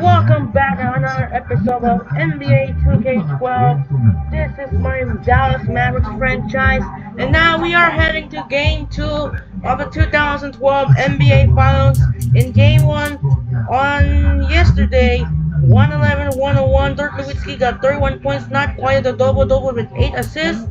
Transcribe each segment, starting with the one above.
Welcome back to another episode of NBA 2K12. This is my Dallas Mavericks franchise, and now we are heading to Game 2 of the 2012 NBA Finals. In Game 1 on yesterday, 111-101, Dirk Nowitzki got 31 points, not quite a double-double with 8 assists,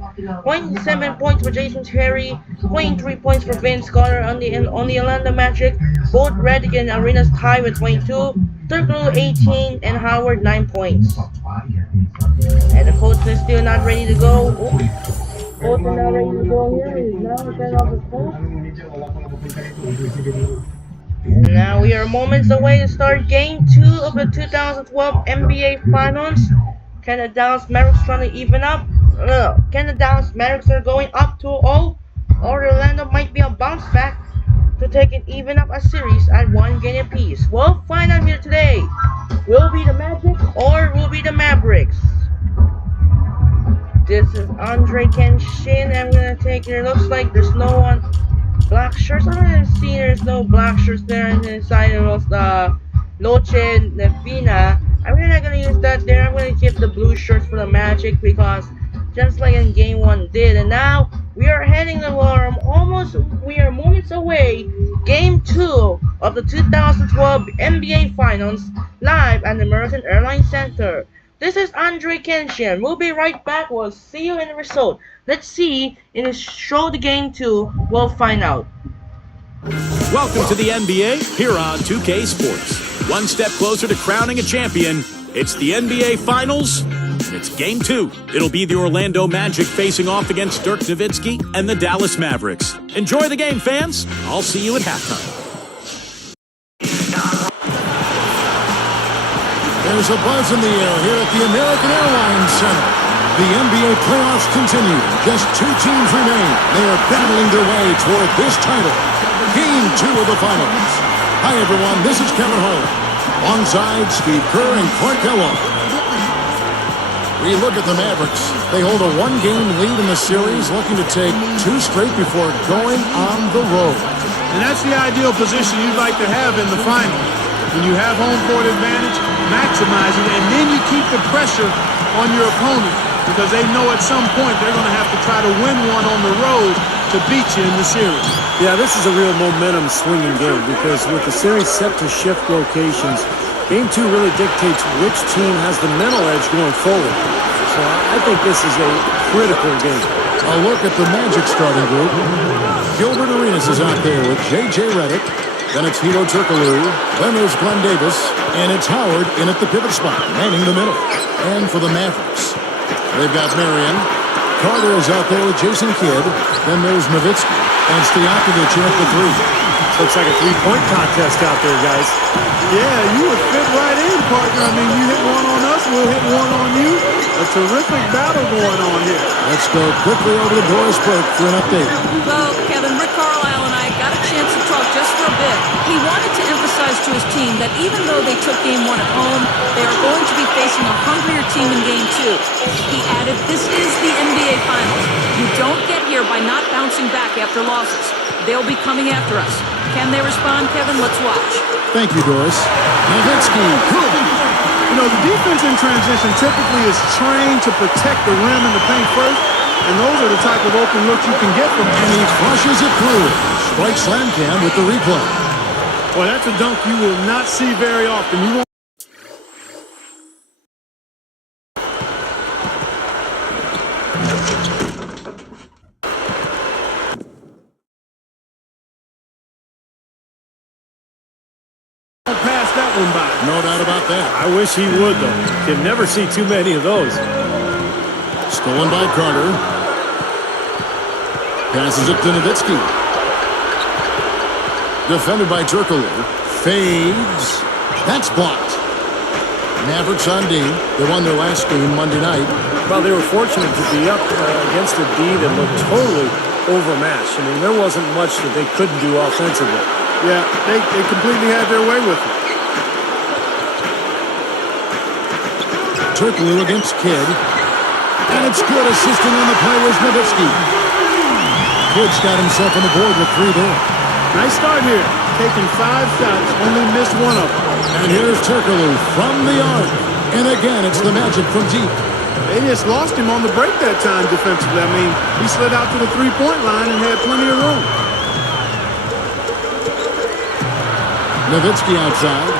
27 points for Jason Terry, 23 points for Vince Carter on the Orlando Magic. Both Redick and Arenas tied with 22, Turkoglu 18, and Howard 9 points. And the coach is still not ready to go. Coach is not ready to go here. He's now turn off his phone. And now we are moments away to start Game 2 of the 2012 NBA Finals. Can the Dallas Mavericks trying to even up? Can the Dallas Mavericks are going up 2-0? Or Orlando might be a bounce back to take it even up a series at 1 game apiece? We'll find out here today. Will be the Magic or will be the Mavericks? This is Andre Kenshin. I'm gonna take it. Looks like there's no one. Black shirts. I don't see there's no black shirts there inside of the Noche Nefina. I'm not gonna use that there. I'm gonna keep the blue shirts for the Magic because just like in Game 1 did. And now we are heading along we are moments away. Game 2 of the 2012 NBA Finals live at the American Airlines Center. This is Andre Kenshin. We'll be right back. We'll see you in the result. Let's see in the show the Game 2. We'll find out. Welcome to the NBA here on 2K Sports. One step closer to crowning a champion. It's the NBA Finals, and it's Game 2. It'll be the Orlando Magic facing off against Dirk Nowitzki and the Dallas Mavericks. Enjoy the game, fans. I'll see you at halftime. There's a buzz in the air here at the American Airlines Center. The NBA playoffs continue. Just 2 teams remain. They are battling their way toward this title. Game 2 of the Finals. Hi, everyone. This is Kevin Holland. Alongside Steve Kerr and Clark Kellogg. We look at the Mavericks. They hold a 1-game lead in the series, looking to take 2 straight before going on the road. And that's the ideal position you'd like to have in the final. When you have home court advantage, maximize it, and then you keep the pressure on your opponent because they know at some point they're going to have to try to win one on the road to beat you in the series. Yeah, this is a real momentum swinging game because with the series set to shift locations, Game 2 really dictates which team has the mental edge going forward. So I think this is a critical game. A look at the Magic starting group. Gilbert Arenas is out there with J.J. Redick. Then it's Hedo Turkoglu. Then there's Glenn Davis. And it's Howard in at the pivot spot, manning the middle. And for the Mavericks, they've got Marion. Carter is out there with Jason Kidd. Then there's Nowitzki. And Stojakovic in at the 3. Looks like a 3-point contest out there, guys. Yeah, you would fit right in, partner. I mean, you hit one on us, we'll hit one on you. A terrific battle going on here. Let's go quickly over to Doris Burke for an update. Well, Kevin, Rick Carlisle and I got a chance to talk just for a bit. He wanted to emphasize to his team that even though they took Game 1 at home, they are going to be facing a hungrier team in Game 2. He added, this is the NBA Finals. You don't get here by not bouncing back after losses. They'll be coming after us. Can they respond, Kevin? Let's watch. Thank you, Doris. Nowitzki. You know, the defense in transition typically is trained to protect the rim and the paint first, and those are the type of open looks you can get from him. And he flushes it through. Strike slam cam with the replay. Well, that's a dunk you will not see very often. You won't. Pass that one by. No doubt about that. I wish he would, though. Can never see too many of those. Stolen by Carter. Passes it to Nowitzki. Defended by Turkoglu. Fades. That's blocked. Mavericks on D. They won their last game Monday night. Well, they were fortunate to be up against a D that looked totally overmatched. I mean, there wasn't much that they couldn't do offensively. Yeah, they completely had their way with it. Turkoglu against Kidd. And it's good. Assisting on the play was Nowitzki. Kidd's got himself on the board with 3 there. Nice start here. taken 5 shots, only missed 1 of them. And here's Turkoglu from the arc. And again, it's the Magic from deep. They just lost him on the break that time defensively. I mean, he slid out to the three-point line and had plenty of room. Nowitzki outside.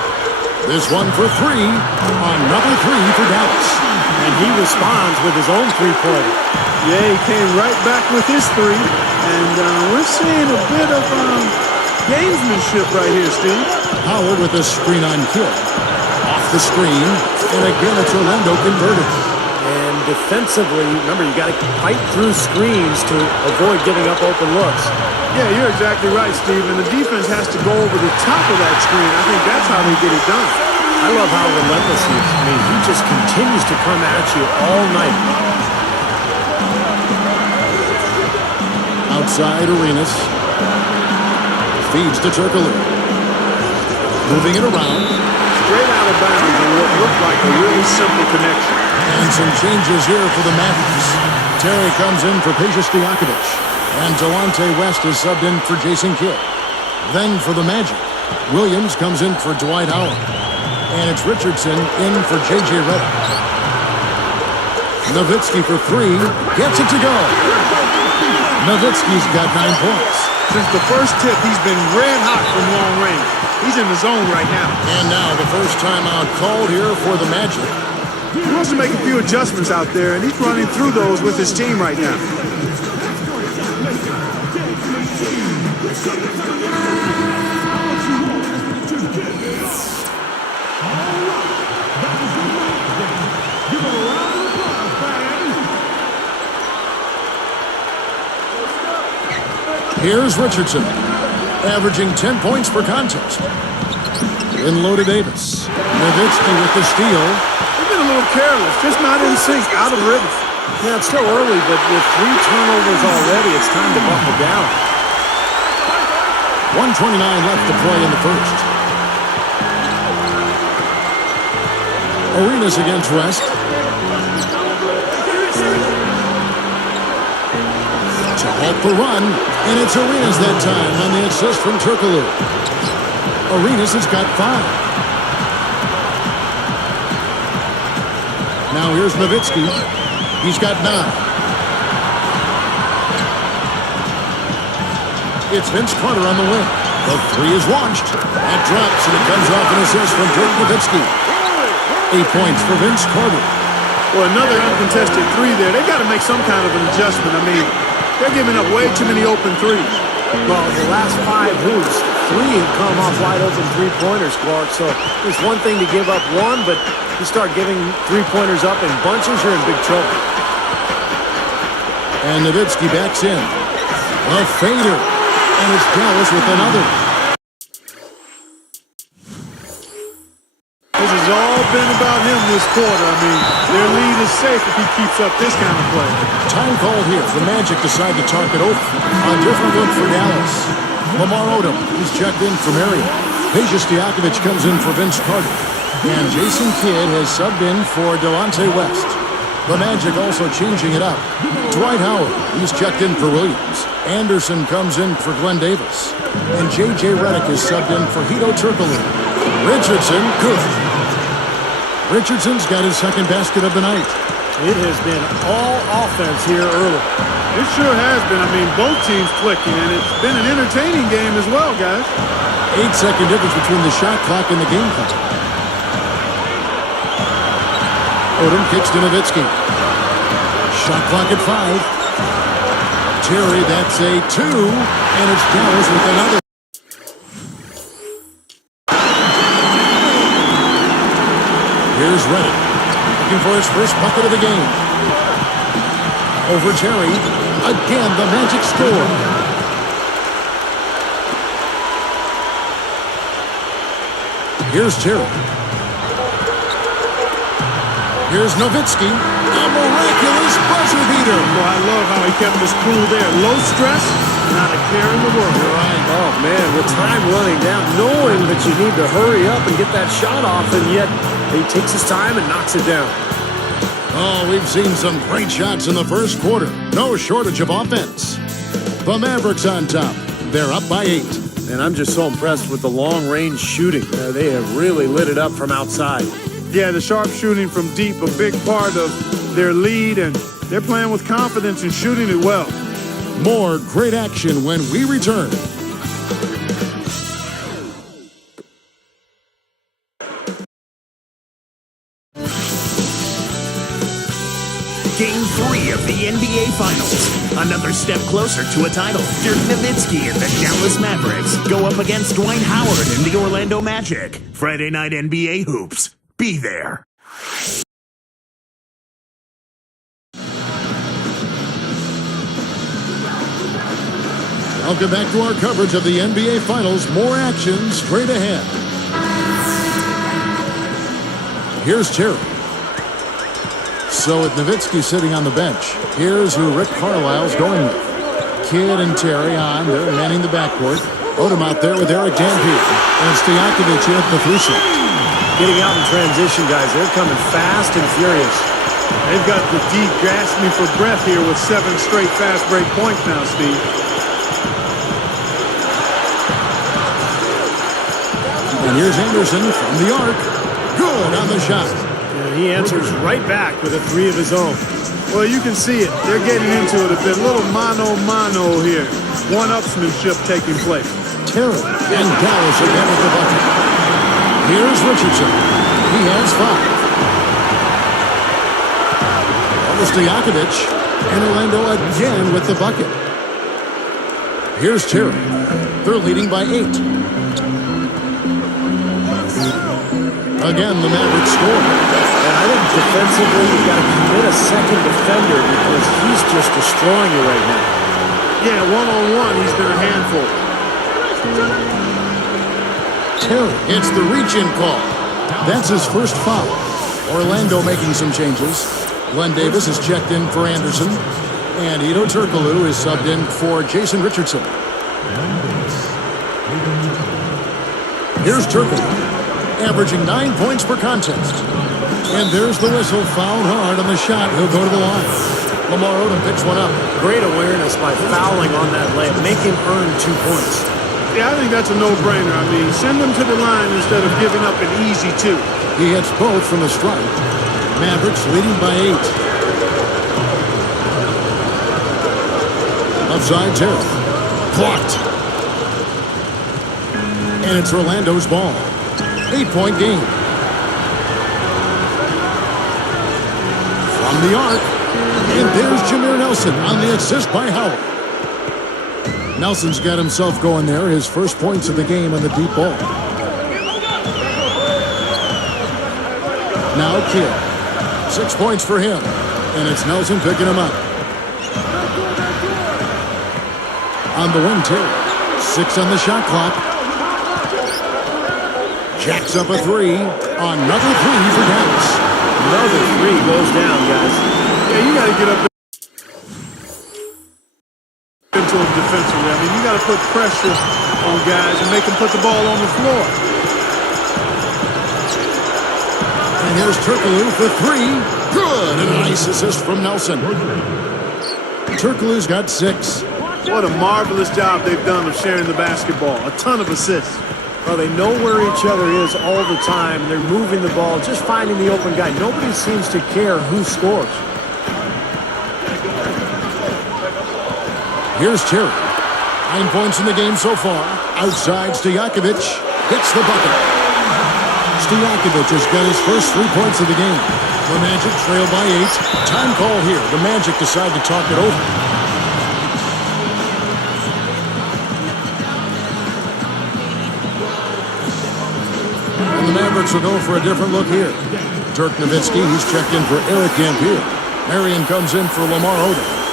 This one for 3. Another 3 for Dallas. And he responds with his own three-pointer. Yeah, he came right back with his 3. And we're seeing a bit of gamesmanship right here, Steve. Howard with a screen on Kidd. Off the screen. And again, it's Orlando converted. And defensively, remember, you got to fight through screens to avoid giving up open looks. Yeah, you're exactly right, Steve. And the defense has to go over the top of that screen. I think that's how they get it done. I love how relentless he is. I mean, he just continues to come at you all night. Outside Arenas. Feeds to Turkoglu. Moving it around. Straight out of bounds on what looked like a really simple connection. And some changes here for the Mavericks. Terry comes in for Peja Stojakovic. And Delonte West is subbed in for Jason Kidd. Then for the Magic, Williams comes in for Dwight Howard. And it's Richardson in for J.J. Redick. Nowitzki for 3. Gets it to go. Nowitzki's got 9 points. Since the first tip, he's been red hot from long range. He's in the zone right now. And now the first timeout called here for the Magic. He wants to make a few adjustments out there, and he's running through those with his team right now. Here's Richardson, averaging 10 points per contest. In low to Davis. Nowitzki with the steal. They've been a little careless, just not in sync, out of rhythm. Yeah, it's still early, but with 3 turnovers already, it's time to buckle down. 1:29 left to play in the first. Arenas against West. To halt the run, and it's Arenas that time on the assist from Turkoglu. Arenas has got 5. Now here's Nowitzki. He's got 9. It's Vince Carter on the wing. The 3 is launched. That drops, and it comes off an assist from Dirk Nowitzki. 8 points for Vince Carter. Well, another uncontested 3 there. They got to make some kind of an adjustment. I mean, they're giving up way too many open 3s. Well, the last 5 hoops, 3 have come off wide open three-pointers, Clark. So it's one thing to give up 1, but you start giving three-pointers up in bunches, you're in big trouble. And Nowitzki backs in. A fader. And it's Dallas with another. This has all been about him this quarter. I mean, their lead is safe if he keeps up this kind of play. Time called here. The Magic decide to talk it over. A different look for Dallas. Lamar Odom is checked in for Marion. Peja Stojakovic comes in for Vince Carter. And Jason Kidd has subbed in for Delonte West. The Magic also changing it up. Dwight Howard, he's checked in for Williams. Anderson comes in for Glenn Davis. And J.J. Redick is subbed in for Hedo Turkoglu. Richardson, good. Richardson's got his second basket of the night. It has been all offense here early. It sure has been. I mean, both teams clicking, and it's been an entertaining game as well, guys. 8-second difference between the shot clock and the game clock. Odom kicks to Nowitzki. Shot clock at 5. Terry, that's a 2. And it's Dallas with another. Here's Redick, looking for his first bucket of the game. Over Terry. Again, the Magic score. Here's Terry. Here's Nowitzki. A miraculous buzzer beater. Well, I love how he kept his cool there. Low stress, not a care in the world. Right. Oh, man, with time running down, knowing that you need to hurry up and get that shot off, and yet he takes his time and knocks it down. Oh, we've seen some great shots in the first quarter. No shortage of offense. The Mavericks on top. They're up by 8. And I'm just so impressed with the long-range shooting. They have really lit it up from outside. Yeah, the sharp shooting from deep, a big part of their lead, and they're playing with confidence and shooting it well. More great action when we return. Game 3 of the NBA Finals. Another step closer to a title. Dirk Nowitzki and the Dallas Mavericks go up against Dwight Howard and the Orlando Magic. Friday night NBA hoops. Be there. Welcome back to our coverage of the NBA Finals. More action straight ahead. Here's Terry. So with Nowitzki sitting on the bench, here's who Rick Carlisle's going with. Kidd and Terry on. They're manning the backcourt. Odom out there with Eric Dampier. And Stojakovic in at the 3 slot. Getting out in transition, guys. They're coming fast and furious. They've got the deep gasping for breath here with 7 straight fast break points now, Steve. And here's Anderson from the arc. Good on the shot. And he answers right back with a 3 of his own. Well, you can see it. They're getting into it a bit. A little mano-mano here. One-upsmanship taking place. Terry and Dallas again with the bucket. Here's Richardson. He has 5. Stojakovic and Orlando again with the bucket. Here's Terry. They're leading by 8. Again, the Mavericks score. And I think defensively, you've got to commit a second defender because he's just destroying you right now. Yeah, one-on-one, he's been a handful. Terry gets the reach-in call. That's his first foul. Orlando making some changes. Glenn Davis is checked in for Anderson. And Hedo Turkoglu is subbed in for Jason Richardson. Here's Turkoglu, averaging 9 points per contest. And there's the whistle, fouled hard on the shot. He'll go to the line. Lamar Odom picks one up. Great awareness by fouling on that layup. Make him earn 2 points. Yeah, I think that's a no-brainer. I mean, send them to the line instead of giving up an easy 2. He hits both from the stripe. Mavericks leading by 8. Outside Terry. Blocked. And it's Orlando's ball. 8-point game. From the arc. And there's Jameer Nelson on the assist by Howard. Nelson's got himself going there. His first points of the game on the deep ball. Now Kidd. 6 points for him. And it's Nelson picking him up. On the wing, Terry. 6 on the shot clock. Jacks up a 3. Another 3 for Dallas. Another 3 goes down, guys. Yeah, you got to get up into them defensively. I mean, you got to put pressure on guys and make them put the ball on the floor. And here's Turkoglu for 3. Good. And a nice assist from Nelson. Turkoglu's got 6. What a marvelous job they've done of sharing the basketball. A ton of assists. Well, they know where each other is all the time. They're moving the ball, just finding the open guy. Nobody seems to care who scores. Here's Terry. 9 points in the game so far. Outside, Stojakovic hits the bucket. Stojakovic has got his first 3 points of the game. The Magic trail by 8. Time call here. The Magic decide to talk it over. And the Mavericks will go for a different look here. Dirk Nowitzki, he's checked in for Eric Dampier. Marion comes in for Lamar Odom.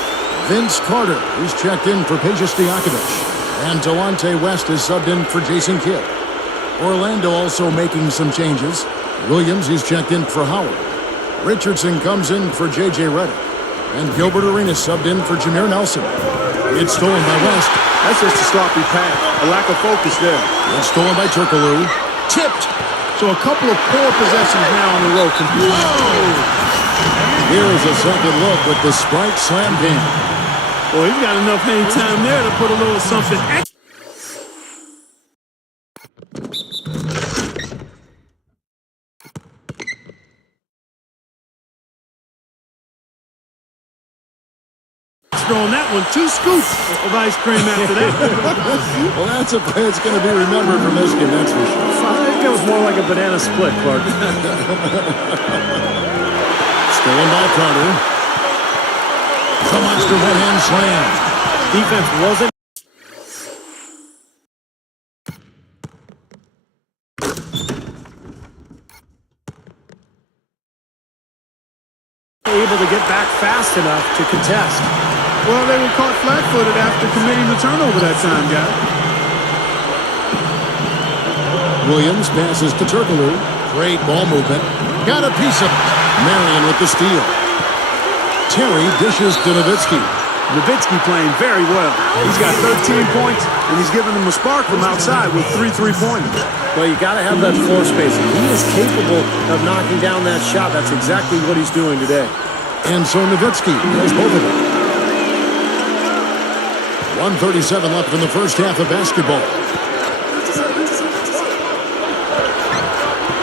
Vince Carter, he's checked in for Peja Stojakovic. And Delonte West is subbed in for Jason Kidd. Orlando also making some changes. Williams, he's checked in for Howard. Richardson comes in for J.J. Redick. And Gilbert Arenas subbed in for Jameer Nelson. It's stolen by West. That's just a sloppy pass. A lack of focus there. It's stolen by Turkoglu. Tipped. So a couple of poor possessions now on the road. Here's a second look with the Sprite slam dunk. Well, he's got enough hang time there to put a little something extra. faster on that one. 2 scoops of ice cream after that. Well, that's a play that's going to be remembered from this game, that's for sure. I think that was more like a banana split, Clark. Stolen by Carter. The monster one-hand slam. Defense wasn't able to get back fast enough to contest. Well, they were caught flat-footed after committing the turnover that time, guys. Williams passes to Turkoglu. Great ball movement. Got a piece of it. Marion with the steal. Terry dishes to Nowitzki. Nowitzki playing very well. He's got 13 points, and he's giving them a spark from outside with 3 3-pointers. Well, you got to have that floor spacing. He is capable of knocking down that shot. That's exactly what he's doing today. And so Nowitzki has both of them. 1:37 left in the first half of basketball.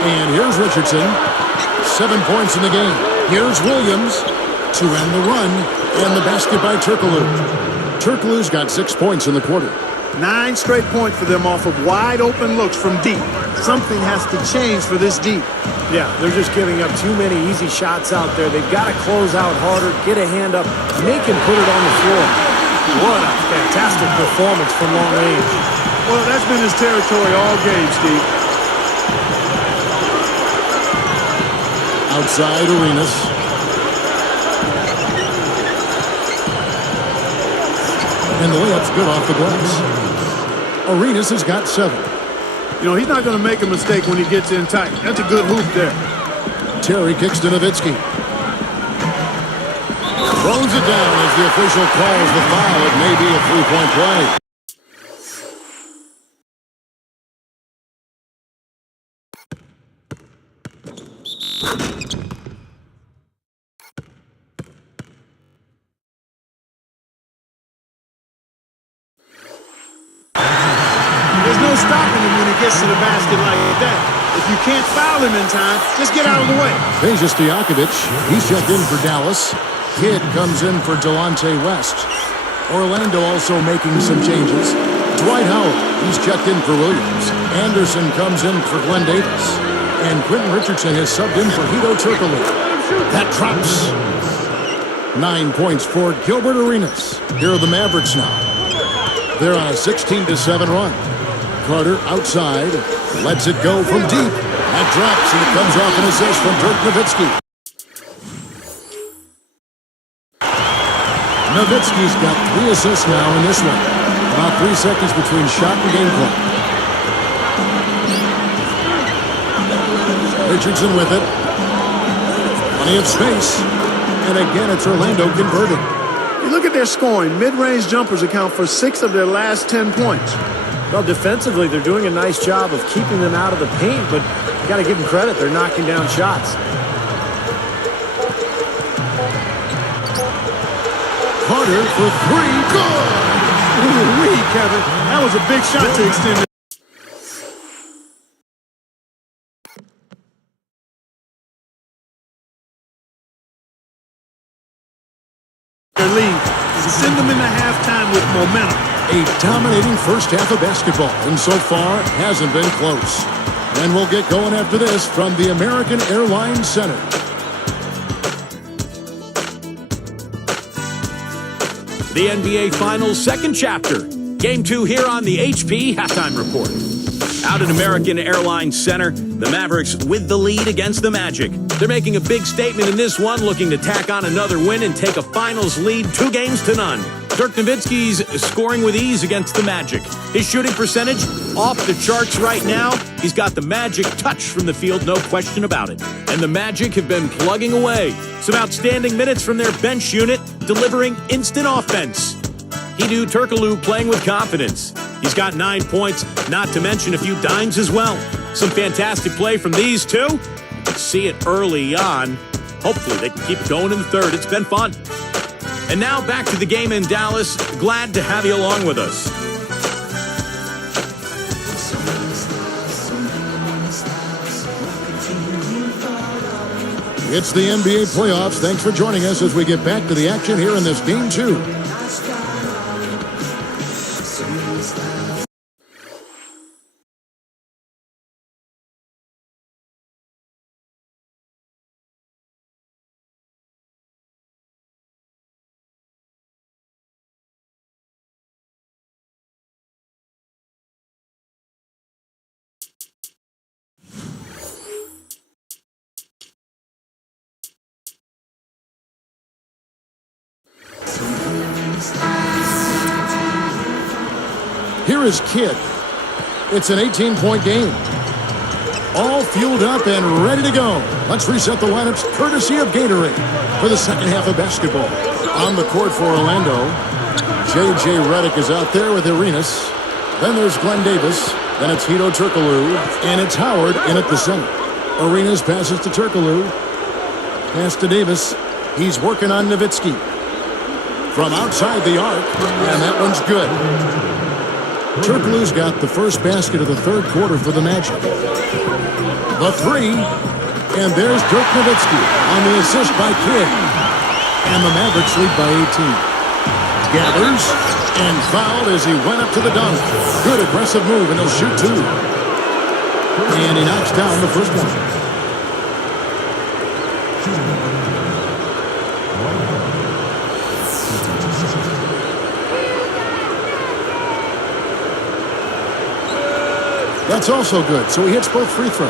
And here's Richardson. 7 points in the game. Here's Williams to end the run. And the basket by Turkoglu. Turkoglu's got 6 points in the quarter. 9 straight points for them off of wide-open looks from deep. Something has to change for this deep. Yeah, they're just giving up too many easy shots out there. They've got to close out harder, get a hand up, make him put it on the floor. What a fantastic performance from long range. Well, that's been his territory all game, Steve. Outside Arenas. And the layup's good off the glass. Arenas has got 7. You know, he's not going to make a mistake when he gets in tight. That's a good hoop there. Terry kicks to Nowitzki. Throws it down as the official calls the foul. It may be a 3-point play. There's no stopping him when he gets to the basket like that. If you can't foul him in time, just get out of the way. Peja Stojakovic, he's checked in for Dallas. Kidd comes in for Delonte West. Orlando also making some changes. Dwight Howard, he's checked in for Williams. Anderson comes in for Glenn Davis. And Quentin Richardson has subbed in for Hedo Turkoglu. That drops. 9 points for Gilbert Arenas. Here are the Mavericks now. They're on a 16-7 run. Carter outside, lets it go from deep. That drops, and it comes off an assist from Dirk Nowitzki. Nowitzki's got 3 assists now in this one. About 3 seconds between shot and game clock. Richardson with it. Plenty of space. And again, it's Orlando converting. You look at their scoring. Mid-range jumpers account for 6 of their last 10 points. Well, defensively, they're doing a nice job of keeping them out of the paint, but you got to give them credit. They're knocking down shots. Carter for 3. Good! Ooh-wee, Kevin. That was a big shot to extend it. Their lead. Send them into halftime with momentum. A dominating first half of basketball, and so far it hasn't been close. And we'll get going after this from the American Airlines Center. The NBA Finals second chapter. Game 2 here on the HP Halftime Report. Out at American Airlines Center, the Mavericks with the lead against the Magic. They're making a big statement in this one, looking to tack on another win and take a finals lead 2-0. Dirk Nowitzki's scoring with ease against the Magic. His shooting percentage off the charts right now. He's got the Magic touch from the field, no question about it. And the Magic have been plugging away. Some outstanding minutes from their bench unit, delivering instant offense. Hedo Turkoglu playing with confidence. He's got 9 points, not to mention a few dimes as well. Some fantastic play from these two. You can see it early on. Hopefully they can keep it going in the third. It's been fun. And now back to the game in Dallas. Glad to have you along with us. It's the NBA playoffs. Thanks for joining us as we get back to the action here in this Game 2. here is Kidd. It's an 18-point game. All fueled up and ready to go. Let's reset the lineups courtesy of Gatorade for the second half of basketball. On the court for Orlando, J.J. Redick is out there with Arenas. Then there's Glenn Davis. Then it's Hedo Turkoglu. And it's Howard in at the center. Arenas passes to Turkoglu. Pass to Davis. He's working on Nowitzki. From outside the arc, and that one's good. Turkoglu's got the first basket of the third quarter for the Magic. The three, and there's Dirk Nowitzki on the assist by Kidd. And the Mavericks lead by 18. Gathers and fouled as he went up to the dunk. Good aggressive move, and he'll shoot two. And he knocks down the first one. That's also good, so he hits both free throws.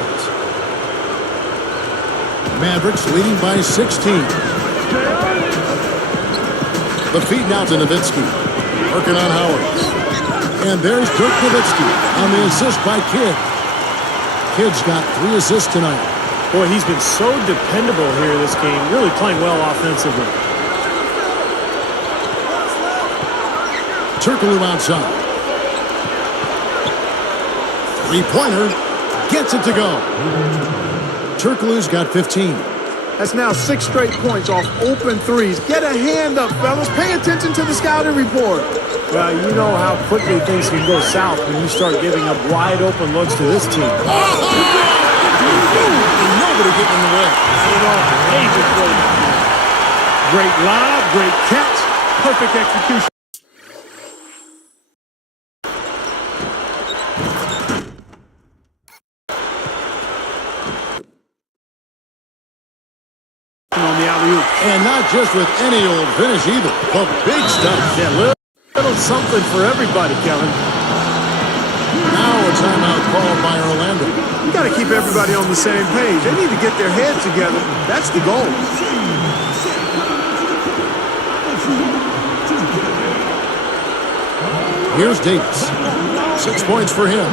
Mavericks leading by 16. The feed now to Nowitzki. Working on Howard. And there's Dirk Nowitzki on the assist by Kidd. Kidd's got 3 assists tonight. Boy, he's been so dependable here this game. Really playing well offensively. Turkoglu outside. Three-pointer. Gets it to go. Turkoglu's got 15. That's now 6 straight points off open threes. Get a hand up, fellas. Pay attention to the scouting report. Well, you know how quickly things can go south when you start giving up wide open looks to this team. Nobody getting in the way. Great lob, great catch, perfect execution. On the alley-oop. And not just with any old finish either. The big stuff. Yeah, little something for everybody, Kevin. Now a timeout called by Orlando. You got to keep everybody on the same page. They need to get their heads together. That's the goal. Here's Davis. 6 points for him.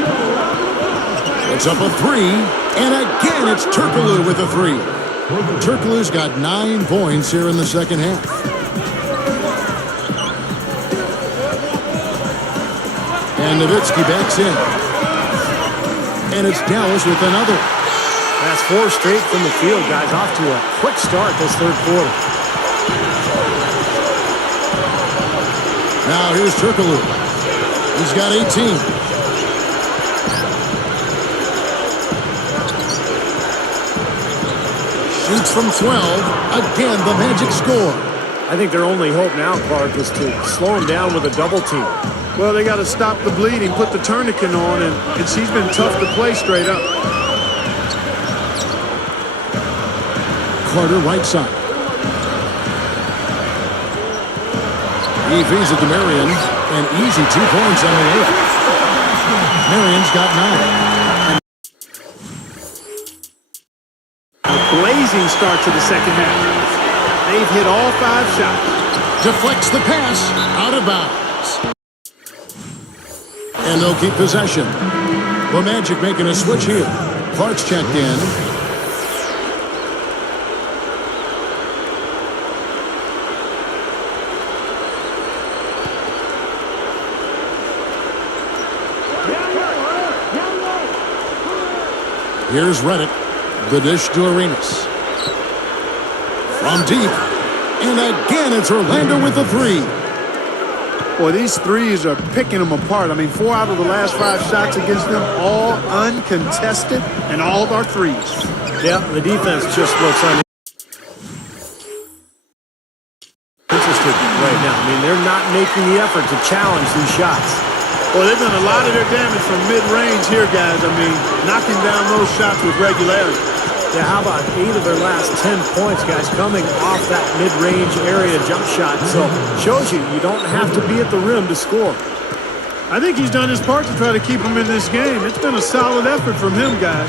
It's up a 3. And again, it's Turkoglu with a 3. Turkoglu's got 9 points here in the second half. And Nowitzki backs in. And it's Dallas with another. That's 4 straight from the field, guys. Off to a quick start this third quarter. Now here's Turkoglu. He's got 18. Shoots from 12. Again, the Magic score. I think their only hope now, Clark, is to slow him down with a double team. Well, they got to stop the bleeding, put the tourniquet on, and she's been tough to play straight up. Carter right side. He feeds it to Marion. An easy 2 points on the layup. Marion's got 9. A blazing start to the second half. They've hit all 5 shots. Deflects the pass. Out of bounds. And they'll keep possession. The Magic making a switch here. Clark's checked in. Here's Redick. The dish to Arenas. From deep. And again, it's Orlando with the 3. Boy, these threes are picking them apart. I mean, 4 out of the last 5 shots against them, all uncontested, and all are threes. Yeah, the defense just looks uninterested right now. I mean, they're not making the effort to challenge these shots. Well, they've done a lot of their damage from mid-range here, guys. I mean, knocking down those shots with regularity. Yeah, how about 8 of their last 10 points, guys, coming off that mid-range area jump shot. So, shows you don't have to be at the rim to score. I think he's done his part to try to keep them in this game. It's been a solid effort from him, guys.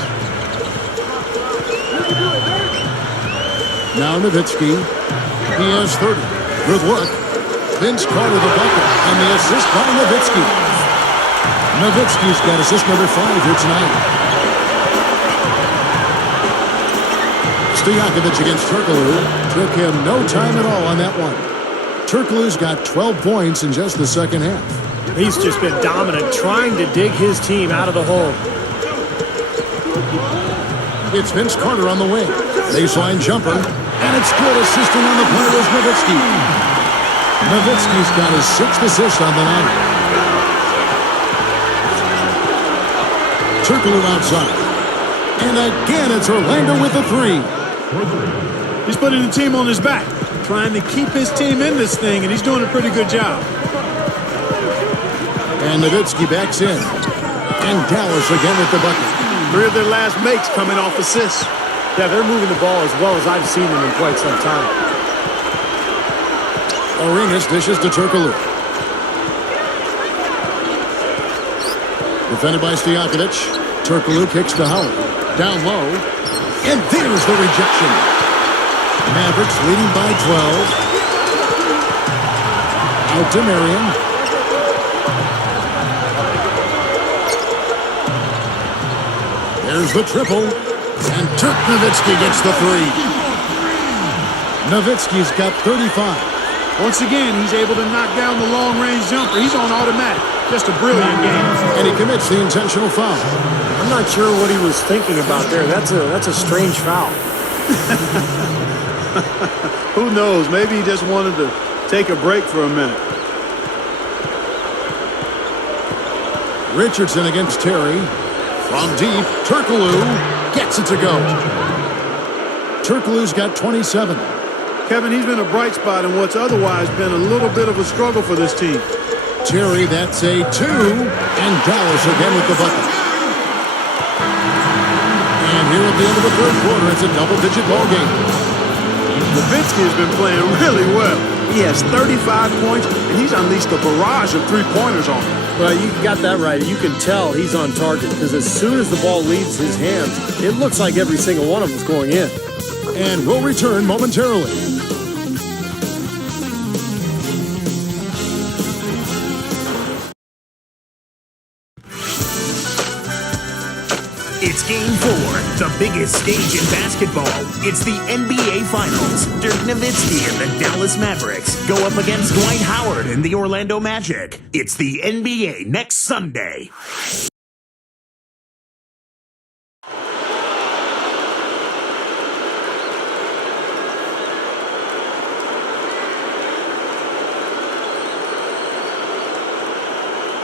Now Nowitzki. He has 30. Good work. Vince Carter the bucket, and the assist by Nowitzki. Nowitzki's got assist number 5 here tonight. Stojakovic against Turkoglu. Took him no time at all on that one. Turkoglu's got 12 points in just the second half. He's just been dominant, trying to dig his team out of the hole. It's Vince Carter on the wing. Baseline jumper. And it's good. Assisting on the play was Nowitzki. Nowitzki's got his 6th assist on the night. Turkoglu outside. And again, it's Orlando with the 3. He's putting the team on his back, trying to keep his team in this thing, and he's doing a pretty good job. And Nowitzki backs in. And Dallas again with the bucket. 3 of their last makes coming off assists. Yeah, they're moving the ball as well as I've seen them in quite some time. Arenas dishes to Turkoglu. Defended by Stojakovic. Turkoglu kicks to Howard. Down low. And there's the rejection. Mavericks leading by 12. Out to Marion. There's the triple. And Dirk Nowitzki gets the 3. Nowitzki's got 35. Once again, he's able to knock down the long-range jumper. He's on automatic. Just a brilliant game. And he commits the intentional foul. I'm not sure what he was thinking about there. That's a strange foul. Who knows? Maybe he just wanted to take a break for a minute. Richardson against Terry. From deep, Turkoglu gets it to go. Turkoglu's got 27. Kevin, he's been a bright spot in what's otherwise been a little bit of a struggle for this team. Terry, that's a 2. And Dallas again with the bucket. And here at the end of the third quarter, it's a double-digit ball game. Nowitzki has been playing really well. He has 35 points, and he's unleashed a barrage of three-pointers on him. Well, you got that right. You can tell he's on target because as soon as the ball leaves his hands, it looks like every single one of them is going in. And we'll return momentarily. It's Game 4, the biggest stage in basketball. It's the NBA Finals. Dirk Nowitzki and the Dallas Mavericks go up against Dwight Howard and the Orlando Magic. It's the NBA next Sunday.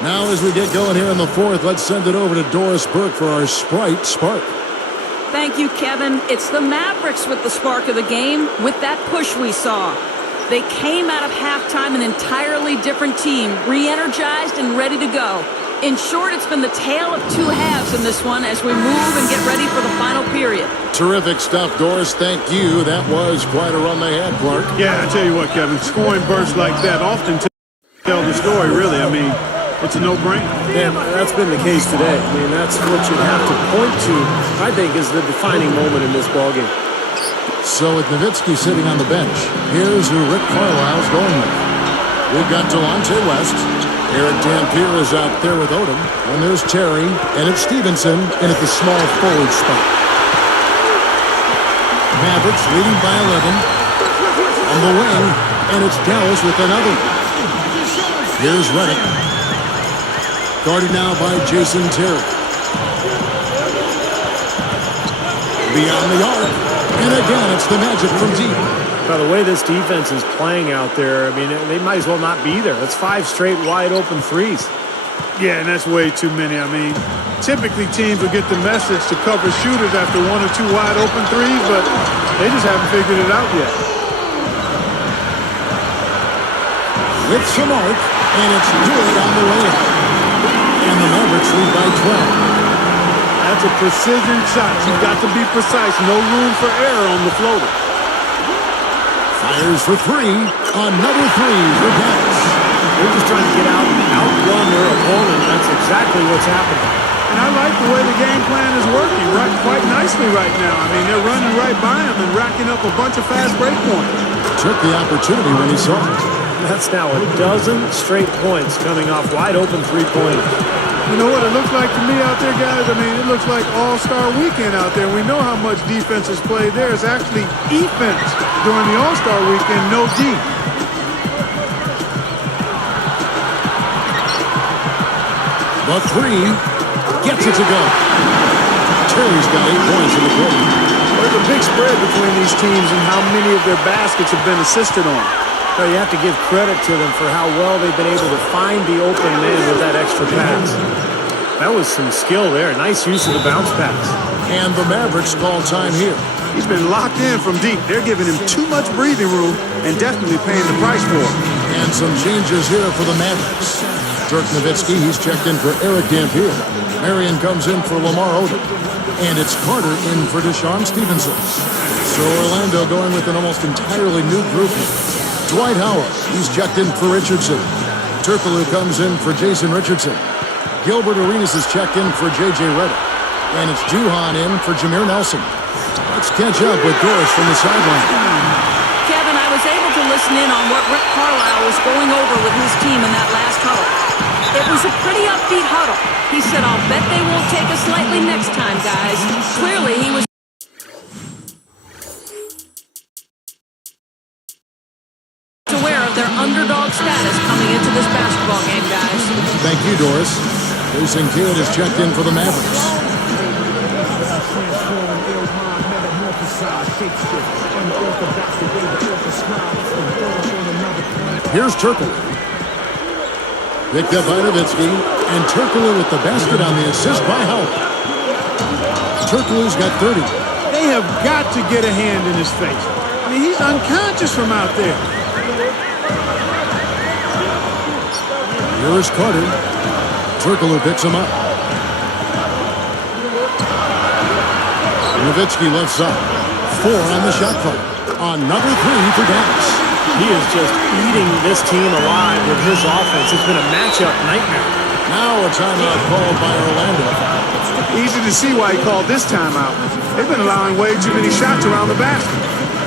Now as we get going here in the fourth, let's send it over to Doris Burke for our Sprite Spark. Thank you, Kevin. It's the Mavericks with the spark of the game, with that push we saw. They came out of halftime an entirely different team, re-energized and ready to go. In short, it's been the tale of two halves in this one as we move and get ready for the final period. Terrific stuff, Doris. Thank you. That was quite a run they had, Clark. Yeah, I tell you what, Kevin, scoring bursts like that often tell the story, really. I mean, it's a no-brainer. Yeah, that's been the case today. I mean, that's what you'd have to point to, I think, is the defining moment in this ballgame. So with Nowitzki sitting on the bench, here's who Rick Carlisle's going with. We've got Delonte West. Eric Dampier is out there with Odom. And there's Terry. And it's Stevenson in at the small forward spot. Mavericks leading by 11. On the wing. And it's Dallas with another. Here's Redick. Guarded now by Jason Terry. Beyond the arc. And again, it's the Magic from deep. By the way this defense is playing out there, I mean, they might as well not be there. That's 5 straight wide open threes. Yeah, and that's way too many. I mean, typically teams will get the message to cover shooters after 1 or 2 wide open threes, but they just haven't figured it out yet. With some arc, and it's good on the way out. And the Mavericks lead by 12. That's a precision shot. You've got to be precise. No room for error on the floater. Fires for 3. Another 3 for Dallas. They're just trying to get out and outrun their opponent. That's exactly what's happening. And I like the way the game plan is working quite nicely right now. I mean, they're running right by him and racking up a bunch of fast break points. Took the opportunity when he saw it. That's now a dozen straight points coming off wide open three-pointers. You know what it looks like to me out there, guys? I mean, it looks like All-Star Weekend out there. We know how much defense is played there. It's actually defense during the All-Star Weekend, no D. The three gets it to go. Terry's got 8 points in the quarter. There's a big spread between these teams and how many of their baskets have been assisted on. Well, you have to give credit to them for how well they've been able to find the open man with that extra pass. That was some skill there. Nice use of the bounce pass. And the Mavericks call time here. He's been locked in from deep. They're giving him too much breathing room and definitely paying the price for it. And some changes here for the Mavericks. Dirk Nowitzki, he's checked in for Eric Dampier. Marion comes in for Lamar Odom. And it's Carter in for Deshaun Stevenson. So Orlando going with an almost entirely new group here. Dwight Howard, he's checked in for Richardson. Turkoglu comes in for Jason Richardson. Gilbert Arenas is checked in for J.J. Redick. And it's Juhan in for Jameer Nelson. Let's catch up with Doris from the sideline. Kevin, I was able to listen in on what Rick Carlisle was going over with his team in that last huddle. It was a pretty upbeat huddle. He said, I'll bet they won't take us lightly next time, guys. Clearly, he was aware of their underdog status coming into this basketball game, guys. Thank you, Doris. Jason Kidd is checked in for the Mavericks. Here's Turkoglu. Picked up by Nowitzki, and Turkoglu with the basket on the assist by Howard. Turkoglu's got 30. They have got to get a hand in his face. I mean, he's unconscious from out there. Here is Carter. Turkoglu picks him up. Nowitzki left side. 4 on the shot clock. Another 3 for Dallas. He is just eating this team alive with his offense. It's been a matchup nightmare. Now a timeout called by Orlando. Easy to see why he called this timeout. They've been allowing way too many shots around the basket,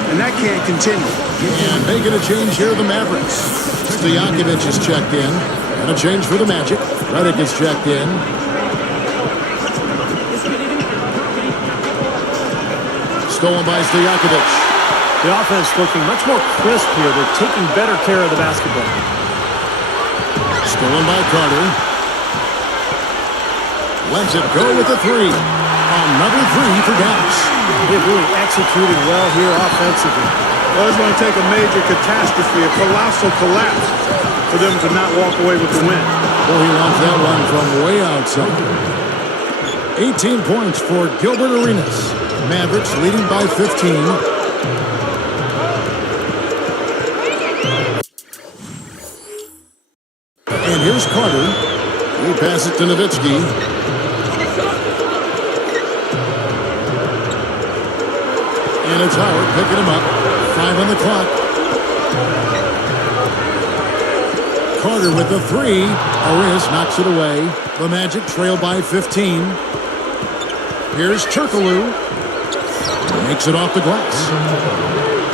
and that can't continue. And making a change here, the Mavericks. Stojakovic is checked in. And a change for the Magic. Redick is checked in. Stolen by Stojakovic. The offense looking much more crisp here. They're taking better care of the basketball. Stolen by Carter. Lets it go with the 3. Another 3 for Dallas. They've really executed well here offensively. Well, it's going to take a major catastrophe, a colossal collapse, for them to not walk away with the win. Well, he launched that one from way outside. 18 points for Gilbert Arenas. Mavericks leading by 15. And here's Carter. He passes it to Nowitzki. And it's Howard picking him up. 5 on the clock. Carter with the 3. Arenas knocks it away. The Magic trail by 15. Here's Turkoglu. Makes it off the glass.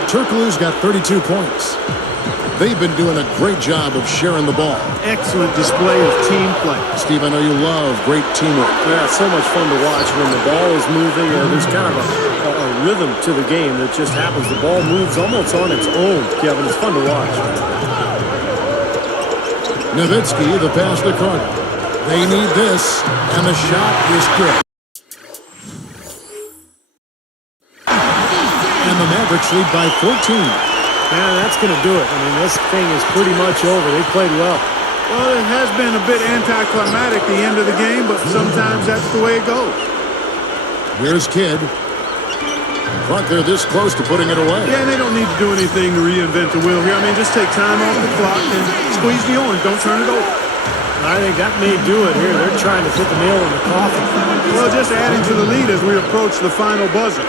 Turkoglu's got 32 points. They've been doing a great job of sharing the ball. Excellent display of team play. Steve, I know you love great teamwork. Yeah, it's so much fun to watch when the ball is moving. There's kind of a rhythm to the game that just happens. The ball moves almost on its own, Kevin. It's fun to watch. Nowitzki, the pass to Carter. They need this, and the shot is good. And the Mavericks lead by 14. Yeah, that's going to do it. I mean, this thing is pretty much over. They played well. Well, it has been a bit anticlimactic the end of the game, but sometimes that's the way it goes. Here's Kidd. But they're this close to putting it away. Yeah, they don't need to do anything to reinvent the wheel here. I mean, just take time off the clock and squeeze the orange. Don't turn it over. I think that may do it here. They're trying to put the nail in the coffin. Well, just adding to the lead as we approach the final buzzer.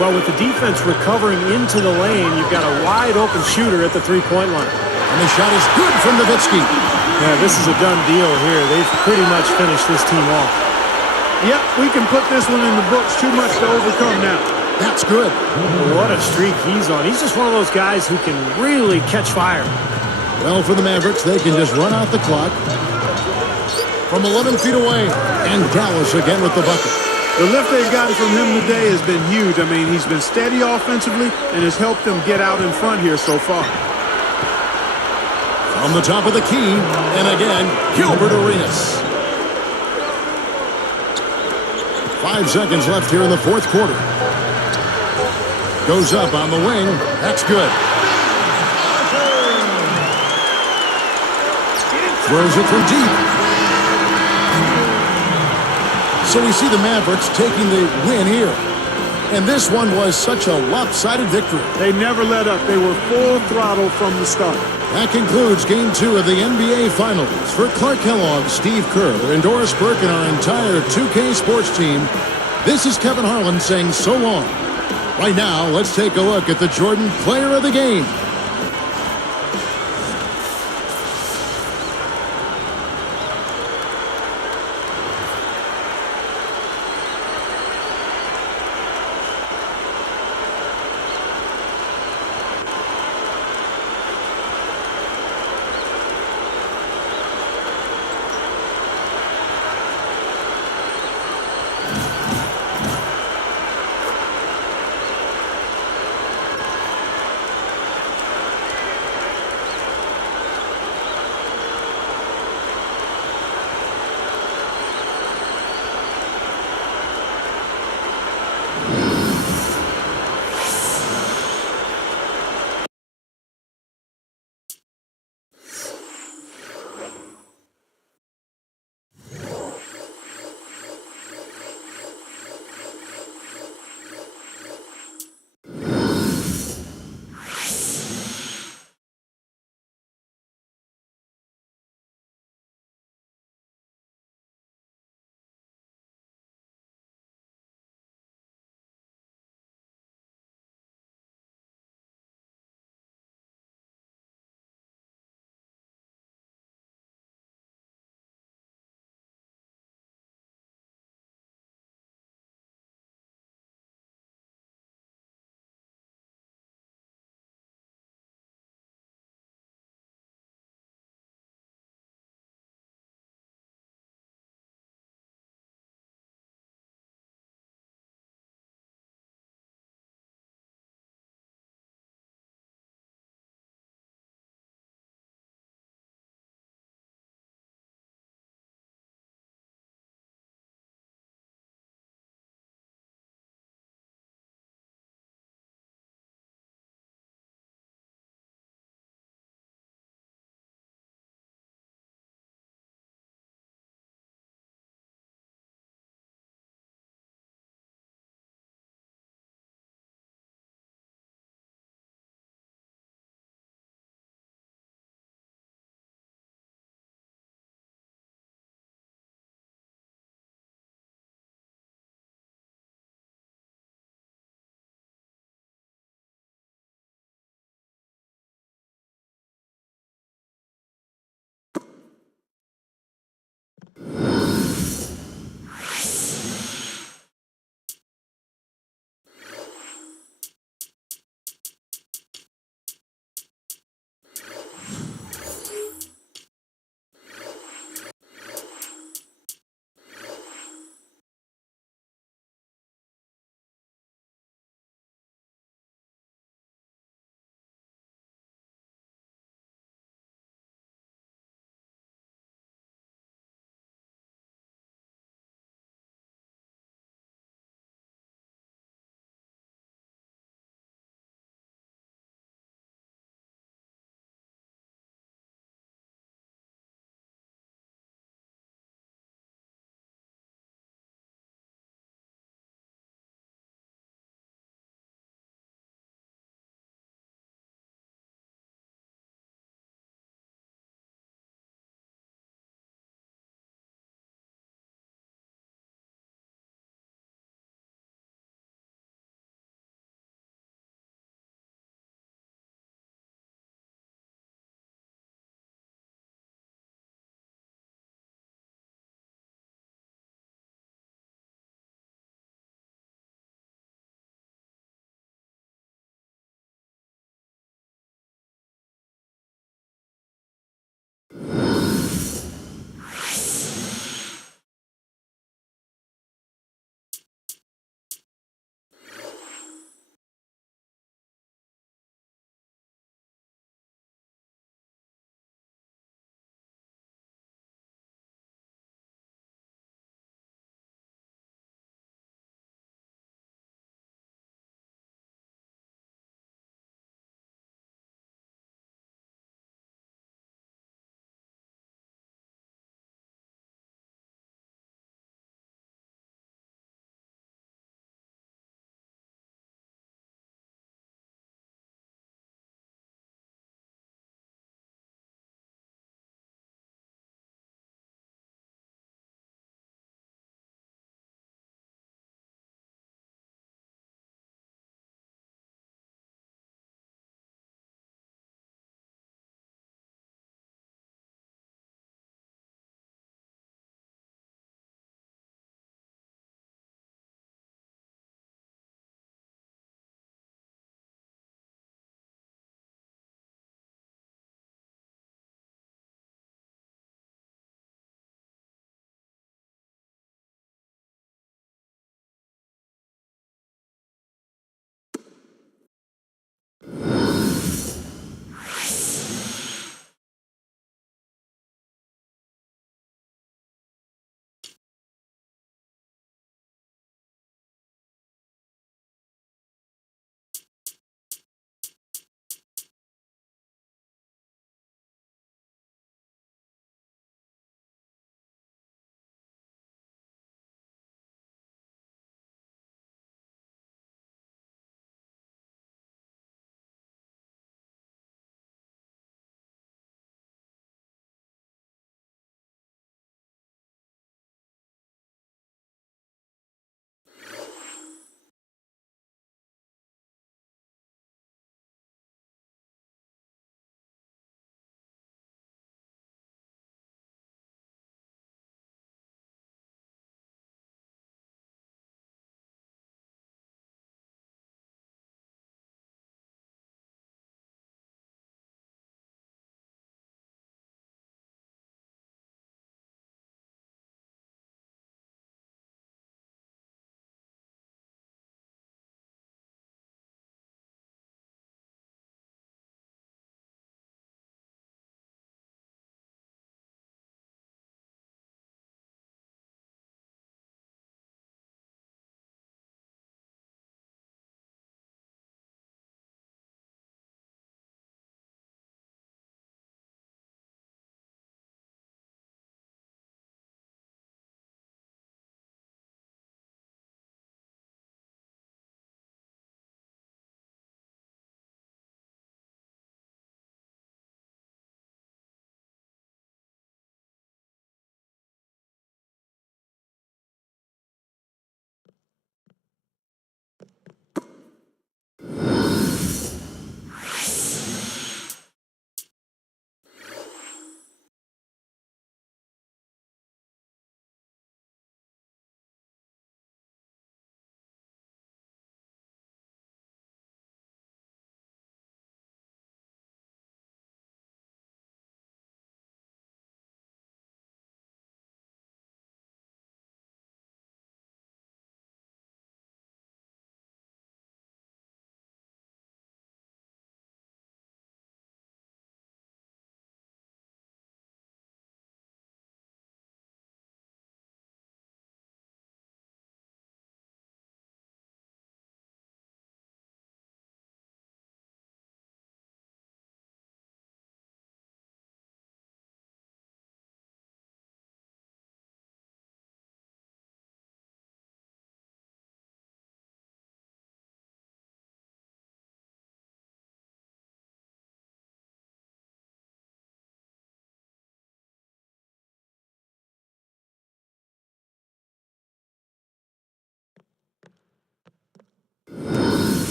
Well, with the defense recovering into the lane, you've got a wide-open shooter at the three-point line. And the shot is good from Nowitzki. Yeah, this is a done deal here. They've pretty much finished this team off. Yep, we can put this one in the books. Too much to overcome now. That's good. What a streak he's on. He's just one of those guys who can really catch fire. Well, for the Mavericks, they can just run out the clock. from 11 feet away. And Dallas again with the bucket. The lift they've gotten from him today has been huge. I mean, he's been steady offensively and has helped them get out in front here so far. From the top of the key, and again, Gilbert Arenas. 5 seconds left here in the fourth quarter. Goes up on the wing. That's good. Throws it from deep. So we see the Mavericks taking the win here. And this one was such a lopsided victory. They never let up. They were full throttle from the start. That concludes Game 2 of the NBA Finals. For Clark Kellogg, Steve Kerr, and Doris Burke, and our entire 2K Sports team, this is Kevin Harlan saying so long. Right now, let's take a look at the Jordan Player of the Game.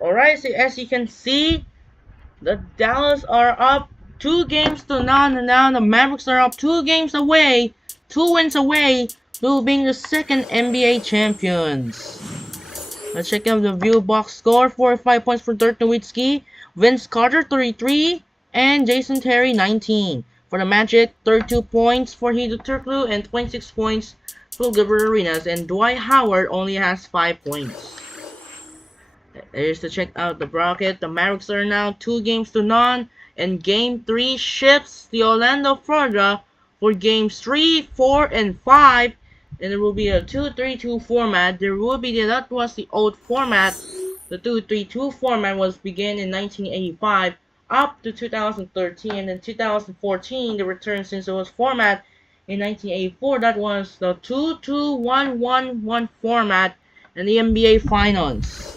Alright, so as you can see, the Dallas are up 2-0, and now the Mavericks are up 2 wins away to being the second NBA champions. Let's check out the view box score. 45 points for Dirk Nowitzki, Vince Carter 33, and Jason Terry 19. For the Magic, 32 points for Hedo Turkoglu and 26 points for Gilbert Arenas, and Dwight Howard only has 5 points. Here's to check out the bracket. The Mavericks are now 2-0, and Game 3 shifts the Orlando, Florida for Games 3, 4, and 5. And there will be a 2-3-2 format. That was the old format. The 2-3-2 format was began in 1985 up to 2013, and in 2014 the return, since it was format in 1984. That was the 2-2-1-1-1 format in the NBA Finals.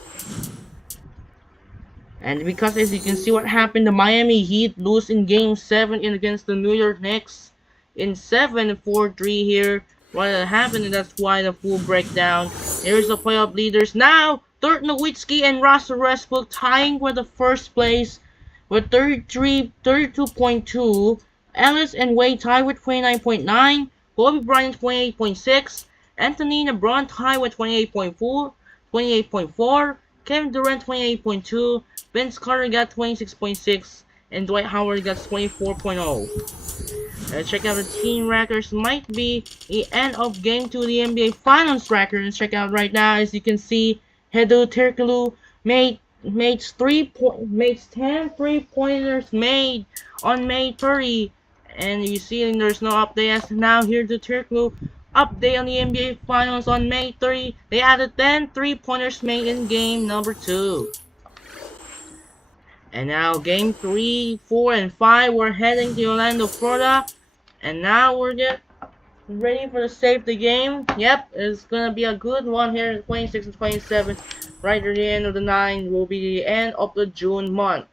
And because, as you can see what happened, the Miami Heat lose in Game 7 against the New York Knicks in 7-4-3 here. What happened, and that's why the full breakdown. Here's the playoff leaders now. Dirk Nowitzki and Russell Westbrook tying for the first place with 32.2. Ellis and Wade tied with 29.9. Kobe Bryant 28.6. Anthony LeBron tied with 28.4. Kevin Durant 28.2. Vince Carter got 26.6. And Dwight Howard got 24.0. Check out the team records. Might be the end of Game 2 of the NBA Finals record. And check out right now, as you can see, Hedo Turkoglu made 10 3-pointers made on May 30. And you see there's no update as of now. Here's the Turkoglu update on the NBA Finals on May 30. They added 10 3-pointers made in Game number 2. And now Game 3, 4, and 5, we're heading to Orlando, Florida. And now we're ready for the save the game. Yep, it's gonna be a good one here. 26 and 27, right at the end of the 9 will be the end of the June month.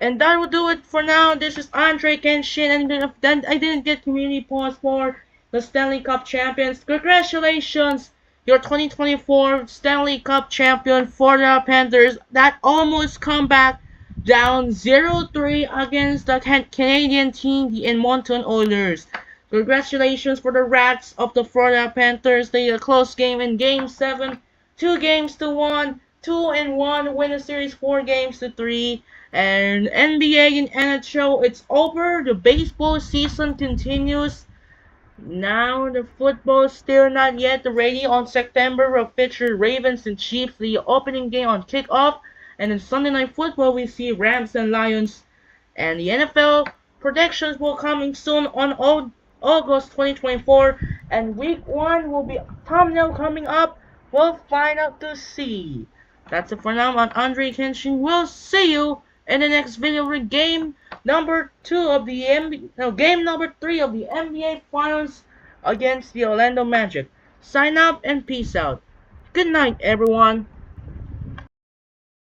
And that will do it for now. This is Andre Kenshin, and then I didn't get community points for the Stanley Cup champions. Congratulations, your 2024 Stanley Cup champion, Florida Panthers, that almost come back down 0-3 against the Canadian team, the Edmonton Oilers. Congratulations for the Rats of the Florida Panthers. They had a close game in Game 7, 2-1, 2-1, win the series 4-3. And NBA and NHL, it's over. The baseball season continues. Now the football is still not yet ready. On September will feature Ravens and Chiefs, the opening game on kickoff. And in Sunday Night Football, we see Rams and Lions. And the NFL predictions will coming soon on August 2024. And Week 1 will be thumbnail coming up. We'll find out to see. That's it for now. I'm Andre Kenshin. We'll see you in the next video with game number 3 of the NBA Finals against the Orlando Magic. Sign up and peace out. Good night, everyone.